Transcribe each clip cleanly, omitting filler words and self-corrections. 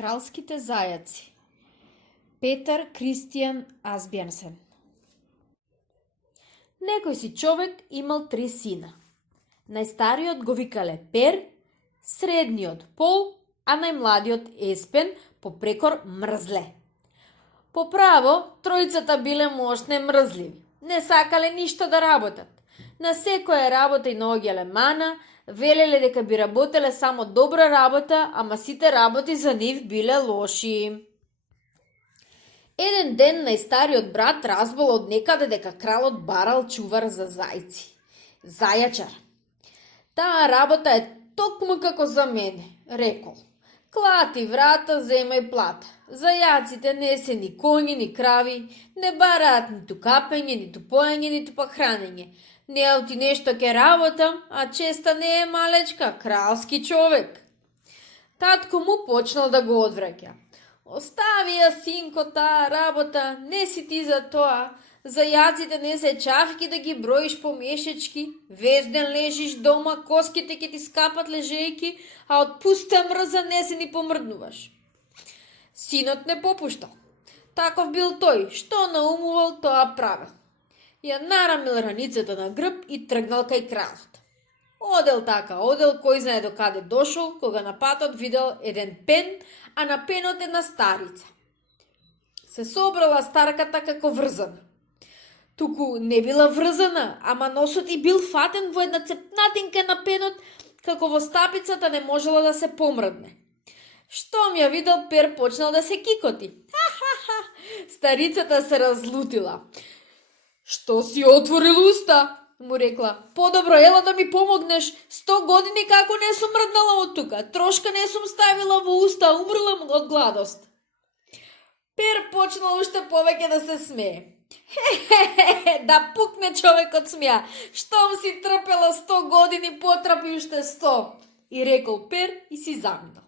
Кралските зајаци. Петар Кристијан Асбјернсен. Некој си човек имал 3 сина. Најстариот го викале Пер, средниот Пол, а најмладиот Еспен, попрекор мрзле. По право, тројцата биле мощне мрзливи. Не сакале ништо да работат. На секоја работа и наоѓале мана, велеле дека би работеле само добра работа, ама сите работи за нив биле лоши. Еден ден најстариот брат разбол од некаде дека кралот барал чувар за зајци. Зајачар. Таа работа е токму како за мене, рекол. Клати врата, земај плата. Зајаците не се ни коњи, ни крави, не бараат ниту капење, ниту поење, ниту пак хранење. Неоти нешто ке работа, а честа не е малечка, кралски човек. Татко му почнал да го одвраќа. Остави ја, синко, таа работа, не си ти за тоа. Зајаците не се чавки да ги броиш по мешечки, везден лежиш дома, коските ќе ти скапат лежејки, а од пуста мрза не се ни помрднуваш. Синот не попуштал. Таков бил тој, што наумувал, тоа правил. Ја нарамил раницата на грб и тргнал кај кралот. Одел кој знае до каде дошол, кога на патот видел еден пен, а на пенот една старица. Се собрала старката како врзана. Туку не била врзана, ама носот и бил фатен во една цепнатинка на пенот, како во стапицата не можела да се помрдне. Штом ја видел, Пер почнал да се кикоти. Ха-ха-ха! Старицата се разлутила. Што си отворил уста? Му рекла. Подобро, ела да ми помогнеш. 100 години како не сум мрднала од тука. Трошка не сум ставила во уста, умрла од гладост. Пер почнал уште повеќе да се смее. Хе-хе-хе, да пукне човекот смеа. Штом си трпела 100 години, потрапи уште 100. И рекол Пер и си заминал.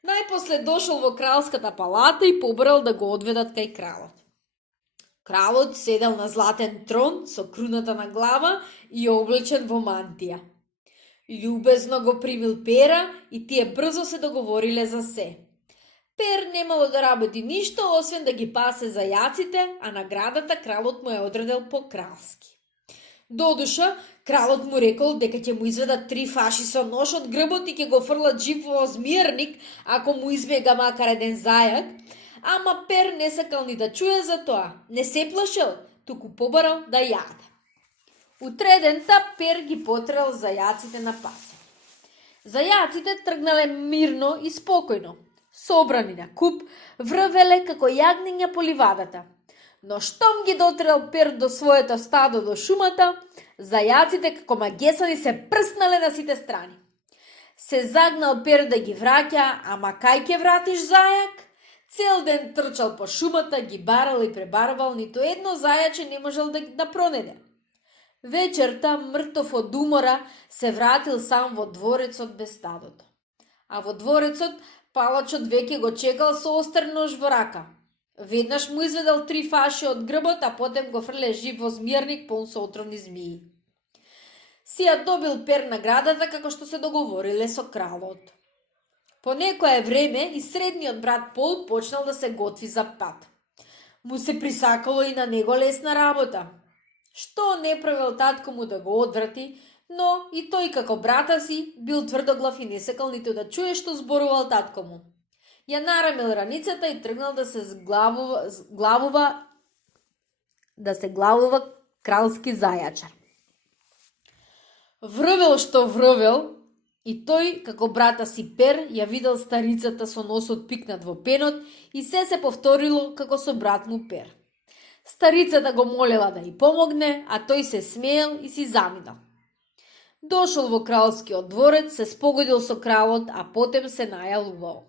Најпосле дошол во кралската палата и побрал да го одведат кај кралот. Кралот седел на златен трон со круната на глава и облечен во мантија. Љубезно го примил Пера и тие брзо се договориле за се. Пер немало да работи ништо, освен да ги пасе зајаците, а наградата кралот му ја одредил по-кралски. Додуша, кралот му рекол дека ќе му изведат 3 фаши со нож од грбот и ќе го фрлат жив во змиерник, ако му избега макар еден зајак, ама Пер не сакал ни да чуе за тоа. Не се плашел, туку побарал да јаде. Утредента Пер ги потрел зајаците на пасе. Зајаците тргнале мирно и спокојно, собрани на куп, врвеле како јагниња по ливадата. Но штом ги дотрел Пер до своето стадо до шумата, зајаците како магесани се прснале на сите страни. Се загнал Пер да ги враќа, ама кај ќе вратиш зајак? Цел ден трчал по шумата, ги барал и пребарвал, ниту едно зајаче не можел да пронеде. Вечерта, мртов од умора, се вратил сам во дворецот без стадото. А во дворецот палачот веќе го чекал со остар нож во рака. Веднаш му изведал 3 фаши од грбот, а потем го фрле жив во змиерник полн со отровни змии. Си ја добил Пер наградата како што се договориле со кралот. По некое време и средниот брат Пол почнал да се готви за пат. Му се присакало и на него лесна работа. Што не правил татко му да го одврати, но и тој како брата си бил тврдоглав и не сакал ниту да чуе што зборувал татко му. Ја нарамил раницата и тргнал да се главува кралски зајачар. Врвел што врвел, и тој, како брата си Пер, ја видел старицата со носот пикнат во пенот и се повторило како со брат му Пер. Старицата го молела да ја помогне, а тој се смеел и си заминал. Дошол во кралскиот дворец, се спогодил со кралот, а потем се најалувал.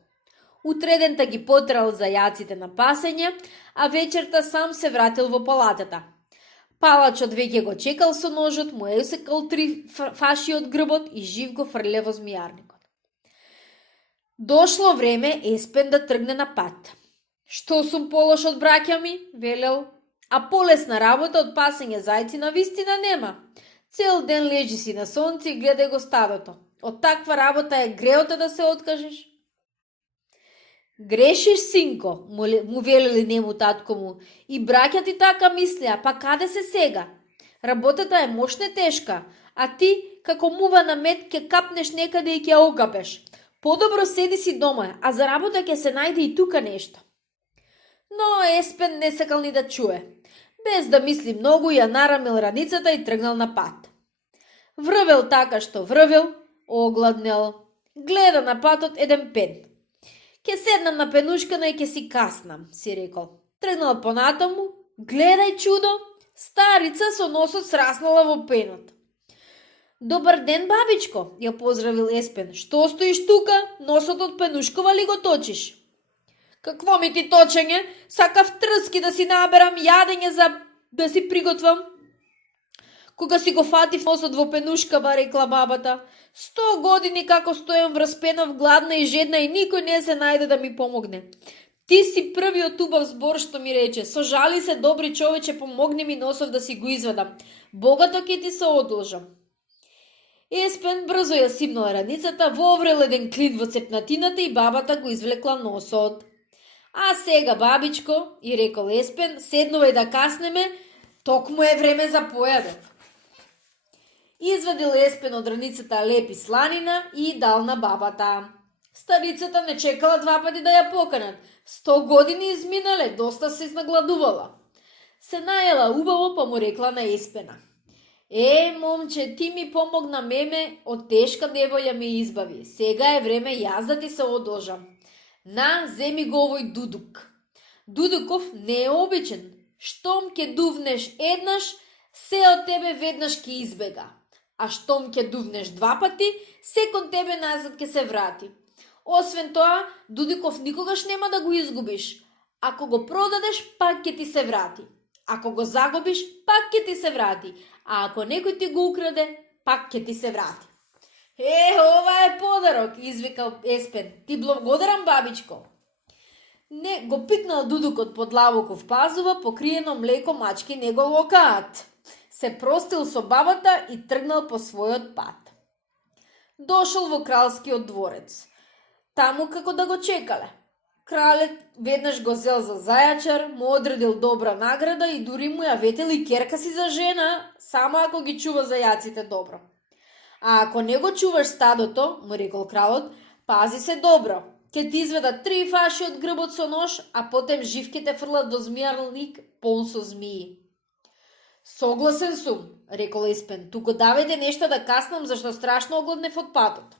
Утредента ги потрал зајаците на пасење, а вечерта сам се вратил во палатата. Палачот веќе го чекал со ножот, му е усекал 3 фаши од грбот и жив го фрле во змијарникот. Дошло време Еспен да тргне на пат. Што сум полош од браќа ми, велел, а полесна работа од пасење зајци на вистина нема. Цел ден лежи си на сонце и гледај го стадото. Од таква работа е греото да се откажеш. Грешиш, синко, му велели нему татко му. И браќа ти така мислеа, па каде се сега? Работата е мощна тешка, а ти, како мува на мед, ке капнеш некаде и ќе окапеш. Подобро седи си дома, а за работа ќе се најде и тука нешто. Но Еспен не сакал ни да чуе. Без да мисли многу, ја нарамил раницата и тргнал на пат. Врвел така што врвел, огладнел. Гледа на патот еден пен. Ке седнам на пенушкана и ке си каснам, си рекол. Тргнал понатаму, гледај чудо, старица со носот сраснала во пенот. Добар ден, бабичко, ја поздравил Еспен. Што стоиш тука? Носот од пенушкова ли го точиш? Какво ми ти точење? Сакав трски да си наберам јадење за да си приготвам. Кога си го фатив носот во пенушкава, рекла бабата. 100 години како стојам враспенав, гладна и жедна и никој не се најде да ми помогне. Ти си првиот убав збор што ми рече. Сожали се, добри човече, помогни ми носов да си го извадам. Богато ќе ти се одолжам. Еспен брзо ја сипнал раницата, воврел еден клин во цепнатината и бабата го извлекла носот. А сега, бабичко, и рекол Еспен, седнувај да каснеме, токму е време за појадок. Извадил Еспен од раницата лепи сланина и дал на бабата. Старицата не чекала два пати да ја поканат. 100 години изминале, доста се изнагладувала. Се најела убаво, па му рекла на Еспена. Момче, ти ми помогна меме, од тешка девоја ми избави. Сега е време јас да ти се одолжам. На, земи го овој дудук. Дудуков не е обичен. Штом ке дувнеш еднаш, се од тебе веднаш ке избега. А штом ке дувнеш два пати, се кон тебе назад ке се врати. Освен тоа, Дудуков никогаш нема да го изгубиш. Ако го продадеш, пак ке ти се врати. Ако го загубиш, пак ке ти се врати. А ако некој ти го украде, пак ке ти се врати. Ова е подарок, извикал Еспен. Ти благодарам, бабичко. Не, го питнал Дудукот под лавоков пазува, покриено млеко мачки не го локаат. Се простил со бабата и тргнал по својот пат. Дошол во кралскиот дворец. Таму како да го чекале. Кралет веднаш го зел за зајачар, му одредил добра награда и дури му ја ветил и керка си за жена, само ако ги чува зајаците добро. А ако не го чуваш стадото, му рекол кралот, пази се добро. Ке ти изведат 3 фаши од грбот со нож, а потем жив ке те фрлат во змијарник полн со змии. Согласен сум, рекол Еспен. Туку давајте нешто да каснам, зашто страшно огладнев од патот.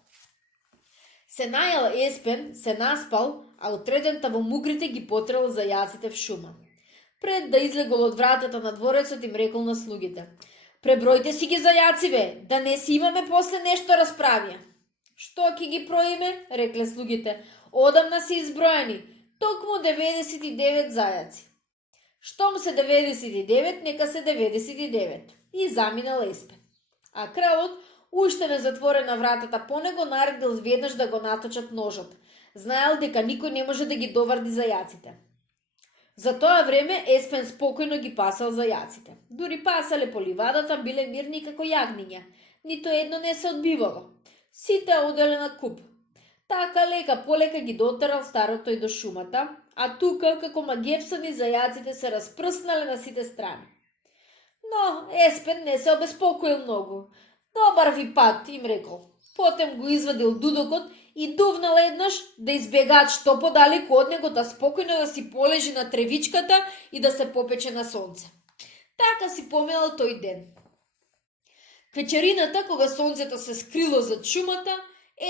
Се најал Еспен, се наспал, а утредента во мугрите ги потрел зајаците в шума. Пред да излегол од вратата на дворецот им рекол на слугите. Пребројте си ги зајациве, да не си имаме после нешто расправија. Што ќе ги проиме, рекле слугите. Одамна си изброени, токму 99 зајаци. Штом се 99, нека се 99. И заминал Еспен. А кралот, уште не затворена вратата по него, наредил веднаш да го наточат ножот. Знаел дека никој не може да ги доварди зајаците. За тоа време Еспен спокојно ги пасал зајаците. Дури пасале по ливадата, биле мирни како јагниња. Нито едно не се одбивало. Сите оделе на куп. Така лека полека ги дотерал старото и до шумата, а тука, како магепсани, зајаците се распрснале на сите страни. Но Еспен не се обеспокоил многу. Добар ви пат, им рекол. Потем го извадил дудокот и дувнал еднаш да избегаат што подалеку од него, да спокојно да си полежи на тревичката и да се попече на сонце. Така си поминал тој ден. Вечерината, кога сонцето се скрило зад шумата,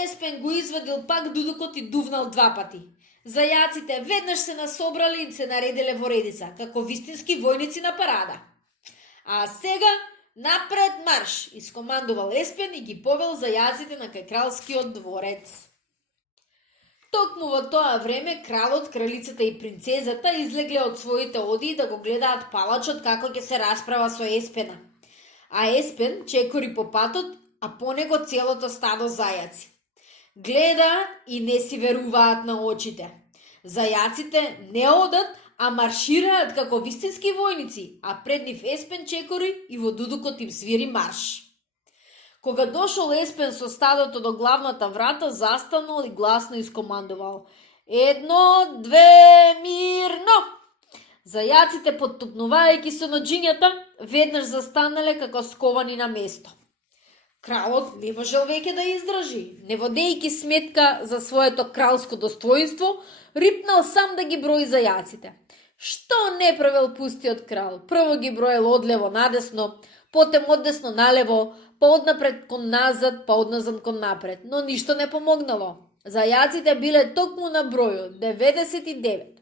Еспен го извадил пак дудокот и дувнал 2 пати. Зајаците веднаш се насобрали и се наределе во редица, како вистински војници на парада. А сега напред марш, искомандувал Еспен и ги повел зајаците на кај кралскиот дворец. Токму во тоа време кралот, кралицата и принцезата излегле од своите одии да го гледаат палачот како ќе се расправа со Еспена. А Еспен чекори по патот, а по него целото стадо зајаци. Гледаат и не си веруваат на очите. Зајаците не одат, а маршираат како вистински војници, а пред нив Еспен чекори и во дудукот им свири марш. Кога дошол Еспен со стадото до главната врата, застанал и гласно искомандувал. 1, 2, мирно! Зајаците, поттупнувајќи се ноџињата, веднаш застанале како сковани на место. Кралот не можел веќе да издржи, не водејќи сметка за своето кралско достоинство, рипнал сам да ги брои зајаците. Што не правил пустиот крал? Прво ги броел одлево надесно, потем одесно налево, па однапред кон назад, па одназад кон напред, но ништо не помогнало. Зајаците биле токму на бројот 99.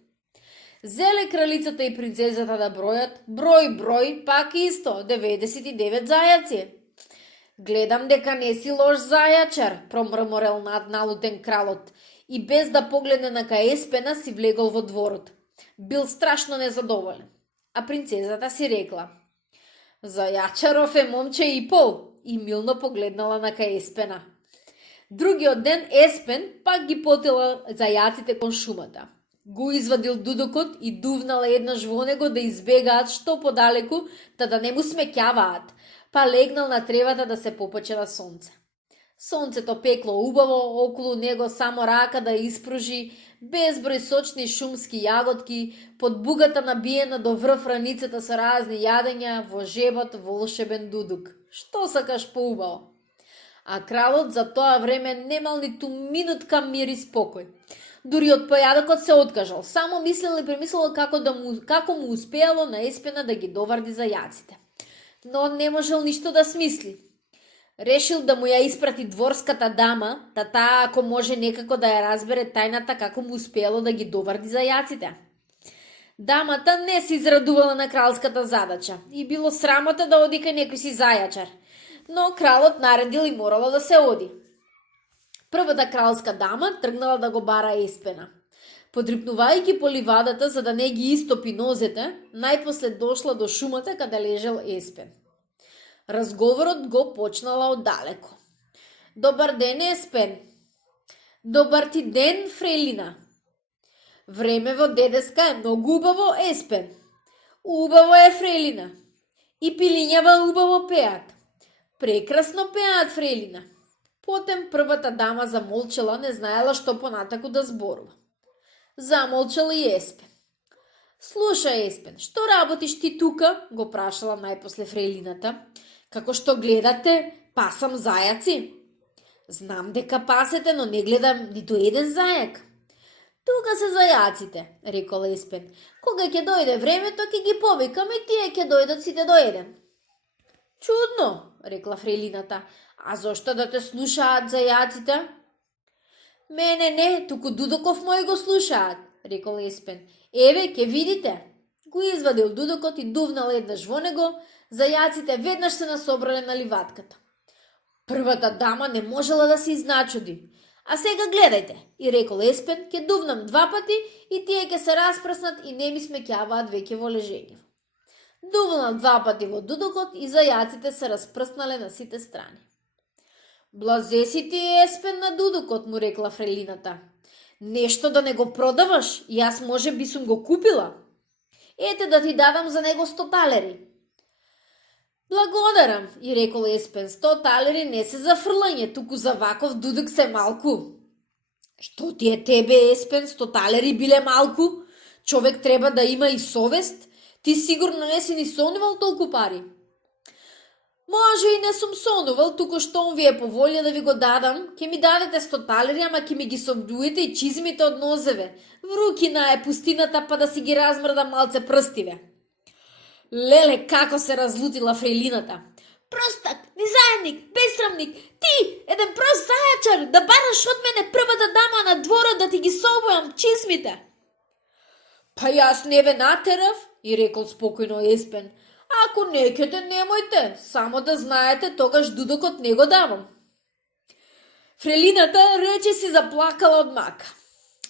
Зеле кралицата и принцезата да бројат, број, пак исто, 99 зајаци. Гледам дека не си лош зајачар, промрморел налутен кралот и без да погледне на Каеспена си влегол во дворот. Бил страшно незадоволен, а принцезата си рекла: зајачаров е момче и пол, и милно погледнала на Каеспена. Другиот ден Еспен пак ги потела зајаците кон шумата. Го извадил дудокот и дувнала еднаш во него да избегаат што подалеку, та да не му смеќаваат, па легнал на тревата да се попече на сонце. Сонцето пекло убаво, околу него само рака да испружи, безброј сочни шумски јаготки, под бугата набиена до врв раницата со разни јадења, во жебот волшебен дудук. Што сакаш поубаво? А кралот за тоа време немал ниту минутка мир и спокој. Дури од појадокот се откажал, само мислел и премислел како му успеало на Еспена да ги доварди зајаците. Но не можел ништо да смисли. Решил да му ја испрати дворската дама, та таа ако може некако да ја разбере тајната како му успеало да ги доварди зајаците. Дамата не се израдувала на кралската задача и било срамота да оди кај некој си зајачар, но кралот наредил и морало да се оди. Првата кралска дама тргнала да го бара Еспена. Подрипнувајќи по ливадата за да не ги истопи нозете, најпослед дошла до шумата каде лежел Еспен. Разговорот го почнала оддалеко. Добар ден, Еспен. Добар ти ден, Фрелина. Времево, дедеска, е многу убаво, Еспен. Убаво е, Фрелина. И пилињава убаво пеат. Прекрасно пеат, Фрелина. Потем првата дама замолчала, не знаела што понатаку да зборува. Замолчал и Еспен. Слушај, Еспен, што работиш ти тука? Го прашала најпосле Фрелината. Како што гледате, пасам зајаци. Знам дека пасете, но не гледам ниту еден зајак. Тука се зајаците, рекол Еспен. Кога ќе дојде времето, ќе ги повикам и тие ќе дојдат сите до еден. Чудно, рекла Фрелината. А зошто да те слушаат зајаците? Мене не, туку дудоков мој го слушаат, рекол Еспен. Еве, ќе видите. Го извадил дудокот и дувнал еднаш во него, зајаците веднаш се насобрале на ливатката. Првата дама не можела да се изначуди. А сега гледајте, и рекол Еспен, ќе дувнам 2 пати и тие ќе се распрснат и не ми смеќаваат веќе во лежење. Дувнал 2 пати во дудокот и зајаците се распрснале на сите страни. Блазе си ти, Еспен, на дудокот, му рекла Фрелината. Нешто да не го продаваш, јас може би сум го купила. Ете да ти дадам за него 100 талери. Благодарам, и рекол Еспен, 100 талери не се за фрлање, туку за ваков дудок се малку. Што ти е тебе, Еспен, 100 талери биле малку? Човек треба да има и совест. Ти сигурно не си ни сонувал толку пари. Може и не сум сонувал, туку што ви е по волја да ви го дадам, ќе ми дадете 100 талери, ама ќе ми ги собдуете и чизмите од нозеве. Врукина е пустината, па да си ги размрдам малце прстиве. Леле, како се разлутила Фрелината. Простак, незаемник, бесрамник, ти, еден прост зајачар, да бараш од мене првата дама на дворот да ти ги собојам чизмите. Па јас не ве натерав, и рекол спокојно Еспен. Ако некете, немојте, само да знаете, тогаш дудокот не го давам. Фрелината рече си заплакала од мака.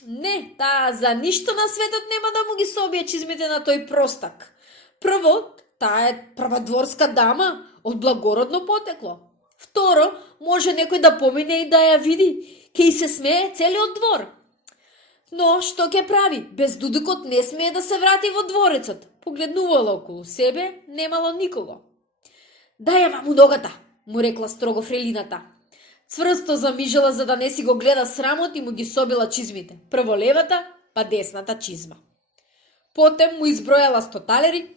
Не, таа за ништо на светот нема да му ги собие чизмите на тој простак. Прво, таа е прва дворска дама од благородно потекло. Второ, може некој да помине и да ја види, ке и се смее целиот двор. Но што ќе прави? Без дудукот не смее да се врати во дворецот. Погледнувала околу себе, немало никого. Дај ја ваму ногата, му рекла строго Фрелината. Цврсто замижала за да не си го гледа срамот и му ги собила чизмите. Прво левата, па десната чизма. Потем му избројала 100 талери,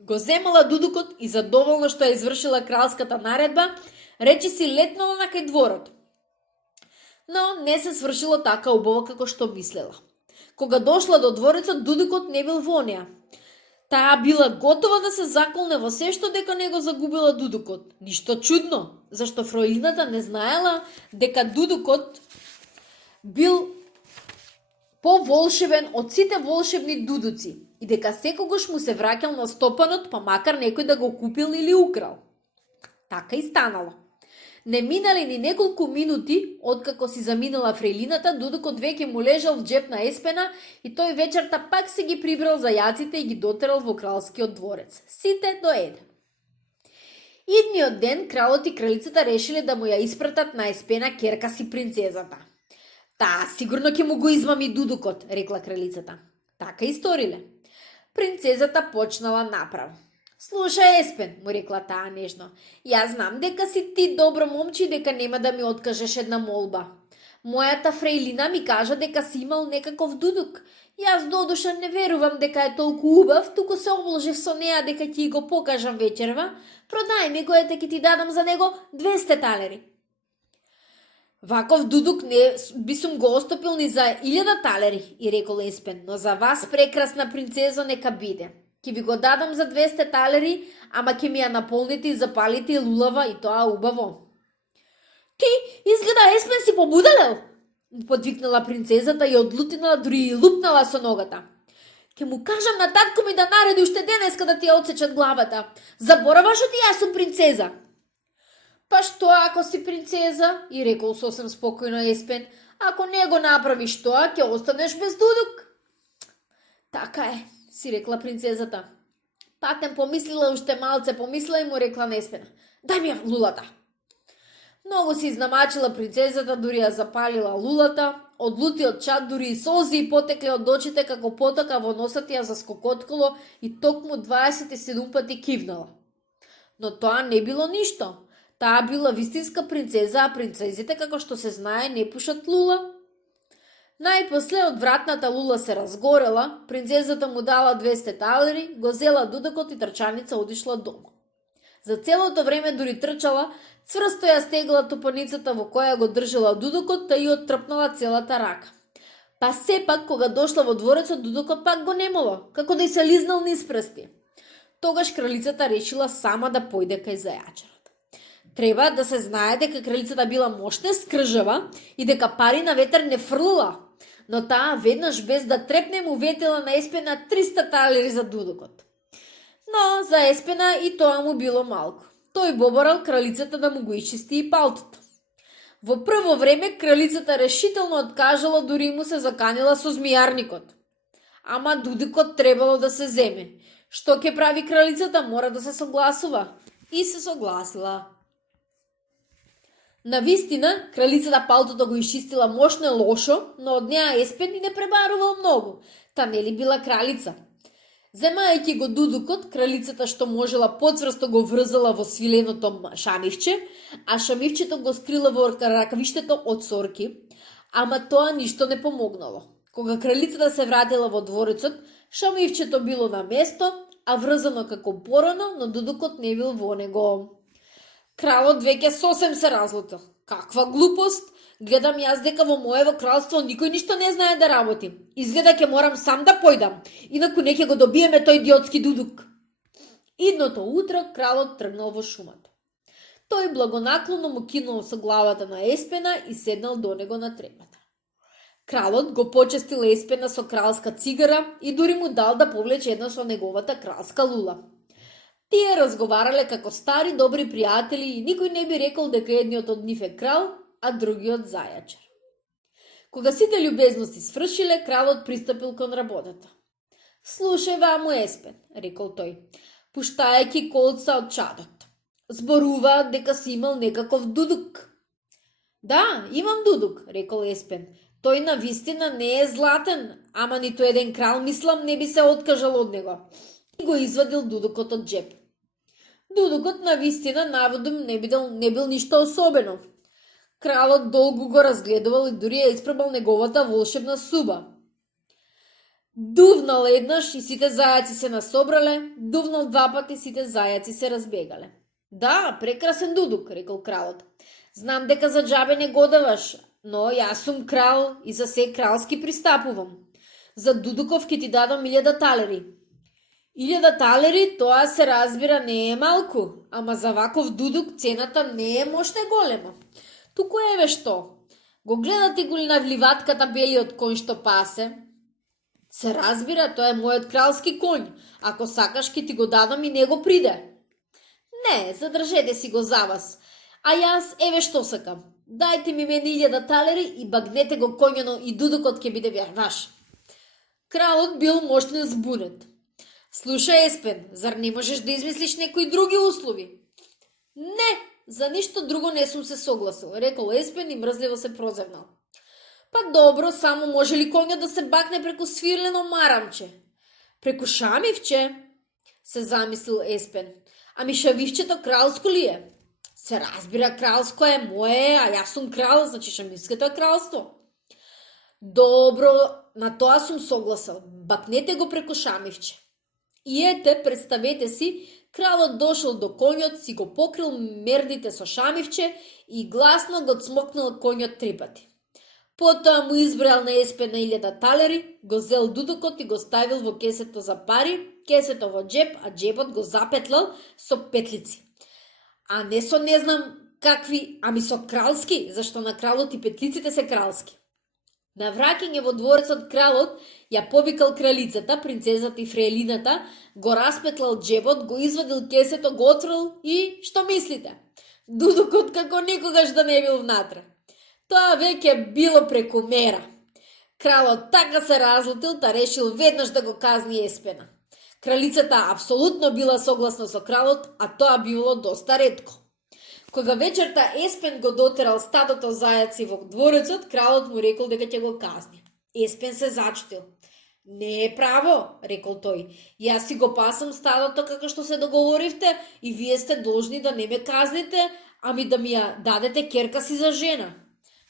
го земала дудукот и задоволна што ја извршила кралската наредба, речи си летнала на кај дворот. Но не се свршило така убаво како што мислела. Кога дошла до дворецот, дудукот не бил во неа. Таа била готова да се заколне во се што дека не го загубила дудукот. Ништо чудно, зашто фроилината не знаела дека дудукот бил поволшебен од сите волшебни дудуци и дека секогаш му се враќал на стопанот, па макар некој да го купил или украл. Така и станало. Не минали ни неколку минути откако си заминала фрейлината, дудукот веќе му лежал в джеп на Еспена и тој вечерта пак се ги прибрал зајаците и ги дотерал во кралскиот дворец. Сите до еден. Идниот ден кралот и кралицата решиле да му ја испратат на Еспена керка си принцезата. Таа сигурно ќе му го измами дудукот, рекла кралицата. Така и сториле. Принцезата почнала направо. Слушај, Еспен, му рекла таа нежно, јас знам дека си ти добро момче и дека нема да ми откажеш една молба. Мојата фрейлина ми кажа дека си имал некаков дудук. Јас додуша не верувам дека е толку убав, туку се обложив со неа дека ќе го покажам вечерва. Продај ми го, ете ќе ти дадам за него 200 талери. Ваков дудук не би сум го остопил ни за 1000 талери, и рекол Еспен, но за вас, прекрасна принцезо, нека биде. Ќе ви го дадам за 200 талери, ама ќе ми ја наполните и запалите и лулава, и тоа убаво. Ти, изгледа, Еспен си побудалел, подвикнала принцезата и одлутинала, дури и лупнала со ногата. Ке му кажам на татко ми да нареди уште денеска да ти ја отсечат главата. Забораваш ти јас сум принцеза. Па што ако си принцеза, и рекол сосем спокојно Еспен, ако не го направиш тоа, ќе останеш без дудук. Така е, си рекла принцезата. Патем помислила уште малце, помисла и му рекла на Еспена. Дај ми ја лулата. Многу се изнамачила принцезата, дури ја запалила лулата, од лутиот чад дури и солзи и потекле од очите како потока во носот ја заскокоткало и токму 27 пати кивнала. Но тоа не било ништо. Таа била вистинска принцеза, а принцезите, како што се знае, не пушат лула. Најпосле од вратната лула се разгорела, принцезата му дала 200 талери, го зела дудукот и трчаница одишла дома. За целото време дури трчала, цврсто ја стегла тупаницата во која го држала дудукот, та и оттрпнала целата рака. Па сепак, кога дошла во дворецот, дудукот пак го немало, како да й се лизнал низ прсти. Тогаш кралицата решила сама да појде кај зајачарот. Треба да се знае дека кралицата била мошна скржава и дека пари на ветер не фрлила, но таа веднаш без да трепне му ветела на Еспена 300 талери за дудукот. Но за Еспена и тоа му било малку. Тој бобарал кралицата да му го исчисти и палтото. Во прво време кралицата решително откажала, дури му се заканила со змијарникот. Ама дудукот требало да се земе. Што ќе прави кралицата, мора да се согласува. И се согласила. Навистина, кралицата палтото го исчистила мошно лошо, но од неа Еспен и не пребарувал многу. Та нели била кралица. Земајќи го дудукот, кралицата што можела поцврсто го врзала во свиленото шамивче, а шамивчето го скрила во ракавиштето од сорки, ама тоа ништо не помогнало. Кога кралицата се вратила во дворецот, шамивчето било на место, а врзано како порано, но дудукот не бил во него. Кралот веќе сосем се разлутил. Каква глупост! Гледам јас дека во моево кралство никој ништо не знае да работи. Изгледа ќе морам сам да појдам, инаку не ќе го добиеме тој идиотски дудук. Идното утро кралот тргнал во шумата. Тој благонаклонно му кинул со главата на Еспена и седнал до него на трепата. Кралот го почестил Еспена со кралска цигара и дури му дал да повлече една со неговата кралска лула. Тие разговарале како стари добри пријатели и никој не би рекол дека едниот од нив е крал, а другиот зајачар. Кога сите љубезности свршиле, кралот пристапил кон работата. Слушај ваму, Еспен, рекол тој, пуштајќи колца од чадот. Зборува дека си имал некаков дудук. Да, имам дудук, рекол Еспен. Тој на вистина не е златен, ама ниту еден крал, мислам, не би се откажал од него. И го извадил дудукот од джеп. Дудукот на вистина наводом не бил ништо особено. Кралот долго го разгледувал и дури ја испробал неговата волшебна суба. Дувнал еднаш и сите зајаци се насобрале, дувнал два пати сите зајаци се разбегале. Да, прекрасен дудук, рекол кралот. Знам дека за џабе не годаваш, но јас сум крал и за се кралски пристапувам. За дудуков ќе ти дадам 1000 талери. 1000 талери, тоа се разбира не е малку, ама за ваков дудук цената не е мошне голема. Туку еве што. Го гледате го ли на вливатката белиот конј што пасе? Се разбира, тоа е мојот кралски конј. Ако сакаш ќе ти го дадам и него приде. Не, задржете си го за вас. А јас еве што сакам. Дајте ми мене 1000 талери и багнете го коњано и дудукот ќе биде ваш. Кралот бил мощно збунет. Слушај, Еспен, зар не можеш да измислиш некои други услови? Не, за ништо друго не сум се согласил, рекол Еспен и мрзливо се прозевнал. Па добро, само може ли конјот да се бакне преку свирлено марамче? Преку шамивче? Се замислил Еспен. Ами шавивчето кралско ли е? Се разбира, кралско е мое, а јас сум крал, значи шамивското е кралство. Добро, на тоа сум согласил. Бакнете го преку шамивче. И ете, представете си, кралот дошол до конјот, си го покрил мердите со шамивче и гласно го цмокнал конјот 3 пати. Потоа му избрал на Еспена 1000 талери, го зел дудукот и го ставил во кесето за пари, кесето во джеб, а джебот го запетлал со петлици. А не со не знам какви, ами со кралски, зашто на кралот и петлиците се кралски. На враќање во дворецот кралот ја повикал кралицата, принцезата и фреелината, го распетлал джебот, го извадил кесето, го отворил и што мислите? Дудукот како никогаш да не бил внатре. Тоа веќе било преку мера. Кралот така се разлутил, та решил веднаш да го казни Еспена. Кралицата апсолутно била согласна со кралот, а тоа било доста ретко. Кога вечерта Еспен го дотерал стадото зајаци во дворецот, кралот му рекол дека ќе го казни. Еспен се зачутил. Не е право, рекол тој. Јас си го пасам стадото како што се договоривте и вие сте должни да не ме казните, ами да ми ја дадете керка си за жена.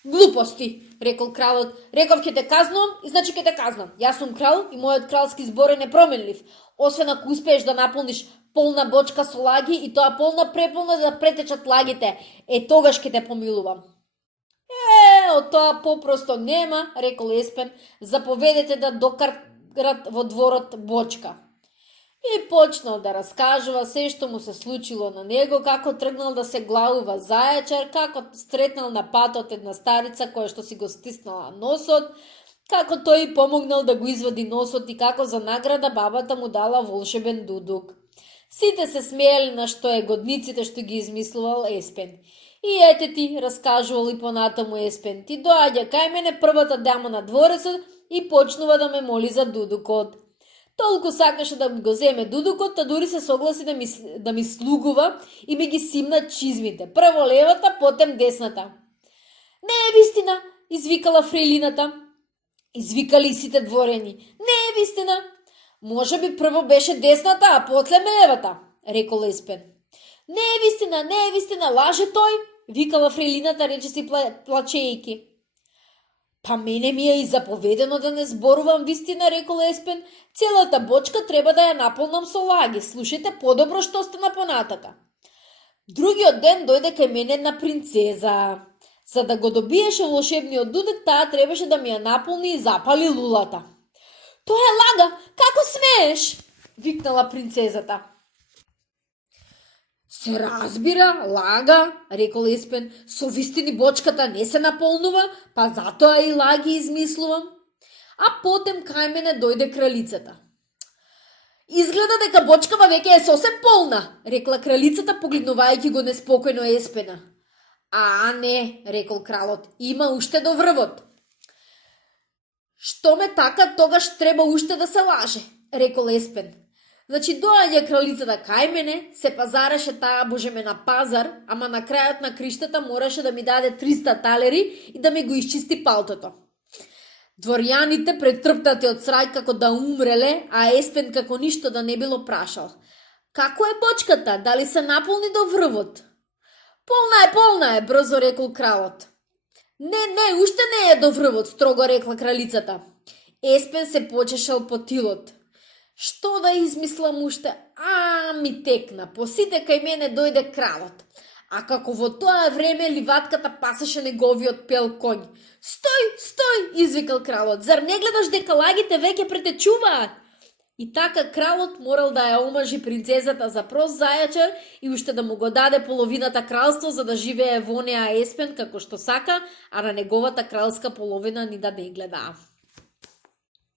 Глупости, рекол кралот. Реков ќе те казнувам и значи ќе те казнам. Јас сум крал и мојот кралски збор е непроменлив. Освен ако успееш да наполниш полна бочка со лаги и тоа полна преполна да претечат лагите, тогаш ќе те помилувам. Од тоа попросто нема, рекол Еспен, заповедете да докарат во дворот бочка. И почнал да раскажува се што му се случило на него, како тргнал да се главува зајачар, како стретнал на патот една старица која што си го стиснала носот, како тој помогнал да го извади носот и како за награда бабата му дала волшебен дудук. Сите се смеели на што е годниците што ги измислувал Еспен. И ете ти, раскажувал и понатаму Еспен, ти доаѓа кај мене првата дама на дворецот и почнува да ме моли за дудукот. Толку сакаше да го земе дудукот, та дури се согласи да ми слугува и ми ги симна чизмите. Прво левата, потем десната. Не е вистина, извикала фрейлината. Извикали и сите дворени. Не е вистина. Може би прво беше десната, а после левата, рекол Еспен. Не е вистина, лаже тој, викала фрейлината речиси плачејки. Па мене ми е и заповедено да не зборувам вистина, рекол Еспен. Целата бочка треба да ја наполнам со лаги. Слушайте подобро што стана понатака. Другиот ден дојде кај мене една принцеза. За да го добиеше волшебниот дудек, таа требаше да ми ја наполни и запали лулата. Тоа е лага, како смееш? Викнала принцезата. Се разбира, лага, рекол Еспен, со вистини бочката не се наполнува, па затоа и лаги измислувам. А потем кај мене дојде кралицата. Изгледа дека бочкава веќе е сосем полна, рекла кралицата, погледнувајќи го неспокојно Еспена. А не, рекол кралот, има уште до врвот. Што ме така, тогаш треба уште да се лаже, рекол Еспен. Значи доаѓа кралицата кај мене, се пазареше таа божеме на пазар, ама на крајот на криштата мораше да ми даде 300 талери и да ми го исчисти палтото. Дворјаните претрптати од срај како да умреле, а Еспен како ништо да не било прашал. Како е бочката, дали се наполни до врвот? Полна е, брзо рекол кралот. Не, уште не е до врвот, строго рекла кралицата. Еспен се почешал по тилот. Што да измислам уште? Ми текна, по сите кај мене дојде кралот. А како во тоа време ливатката пасеше неговиот пел конј. Стој, извикал кралот, зар не гледаш дека лагите веќе претечуваат? И така кралот морал да ја омажи принцезата за прост зајачар и уште да му го даде половината кралство за да живее во неа Еспен како што сака, а на неговата кралска половина ни да не гледаа.